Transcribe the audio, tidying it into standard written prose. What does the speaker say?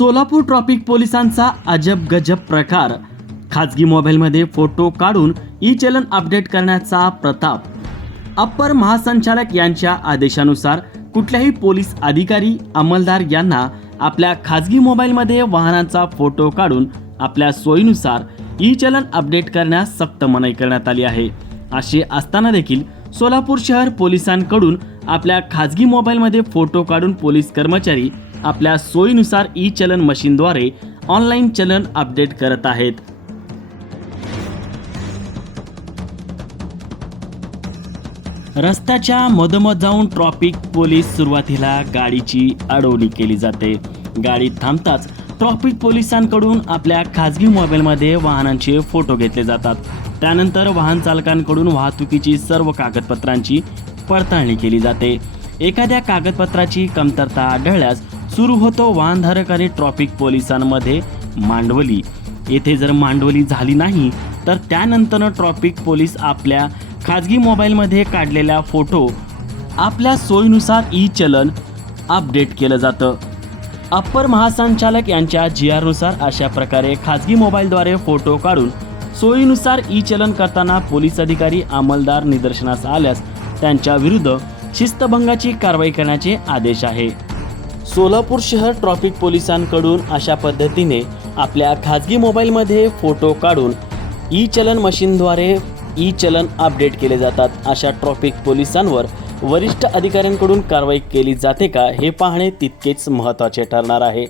Solapur traffic पोलिसांचा अजब गजब प्रकार. खाजगी मोबाईलमध्ये फोटो काढून ई चलन अपडेट करण्याचा प्रताप. अप्पर महासंचालक यांच्या आदेशानुसार कुठल्याही पोलीस अधिकारी अंमलदार यांना आपल्या खाजगी मोबाईलमध्ये वाहनांचा फोटो काढून आपल्या सोयीनुसार ई चलन अपडेट करण्यास सक्त मनाई करण्यात आली आहे. असे असताना देखील सोलापूर शहर पोलिसांकडून आपल्या खाजगी मोबाईलमध्ये फोटो काढून पोलीस कर्मचारी आपल्या सोयीनुसार ई चलन मशीनद्वारे ऑनलाईन चलन अपडेट करत आहेत. रस्त्याच्या मधोमध जाऊन ट्रॅफिक पोलीस सुरुवातीला गाडीची अडवणी केली जाते. गाडी थांबताच ट्रॅफिक पोलिसांकडून आपल्या खाजगी मोबाईलमध्ये वाहनांचे फोटो घेतले जातात. त्यानंतर वाहन चालकांकडून वाहतुकीची सर्व कागदपत्रांची पडताळणी केली जाते. एखाद्या कागदपत्राची कमतरता आढळल्यास सुरू होतो वाहनधारक आणि ट्रॅफिक पोलिसांमध्ये मांडवली. येथे जर मांडवली झाली नाही तर त्यानंतर ट्रॅफिक पोलीस आपल्या खाजगी मोबाईलमध्ये काढलेल्या फोटो आपल्या सोयीनुसार ई चलन अपडेट केलं जातं. अप्पर महासंचालक यांच्या GR अशा प्रकारे खाजगी मोबाईलद्वारे फोटो काढून सोयीनुसार ई चलन करताना पोलीस अधिकारी अंमलदार निदर्शनास आल्यास त्यांच्या विरुद्ध शिस्तभंगाची कारवाई करण्याचे आदेश आहे. सोलापूर शहर ट्रॅफिक पोलिसांकडून अशा पद्धतीने आपल्या खाजगी मोबाईलमध्ये फोटो काढून ई चलन मशीनद्वारे ई चलन अपडेट केले जातात. अशा ट्रॅफिक पोलिसांवर वरिष्ठ अधिकाऱ्यांकडून कारवाई केली जाते का हे पाहणे तितकेच महत्त्वाचे ठरणार आहे.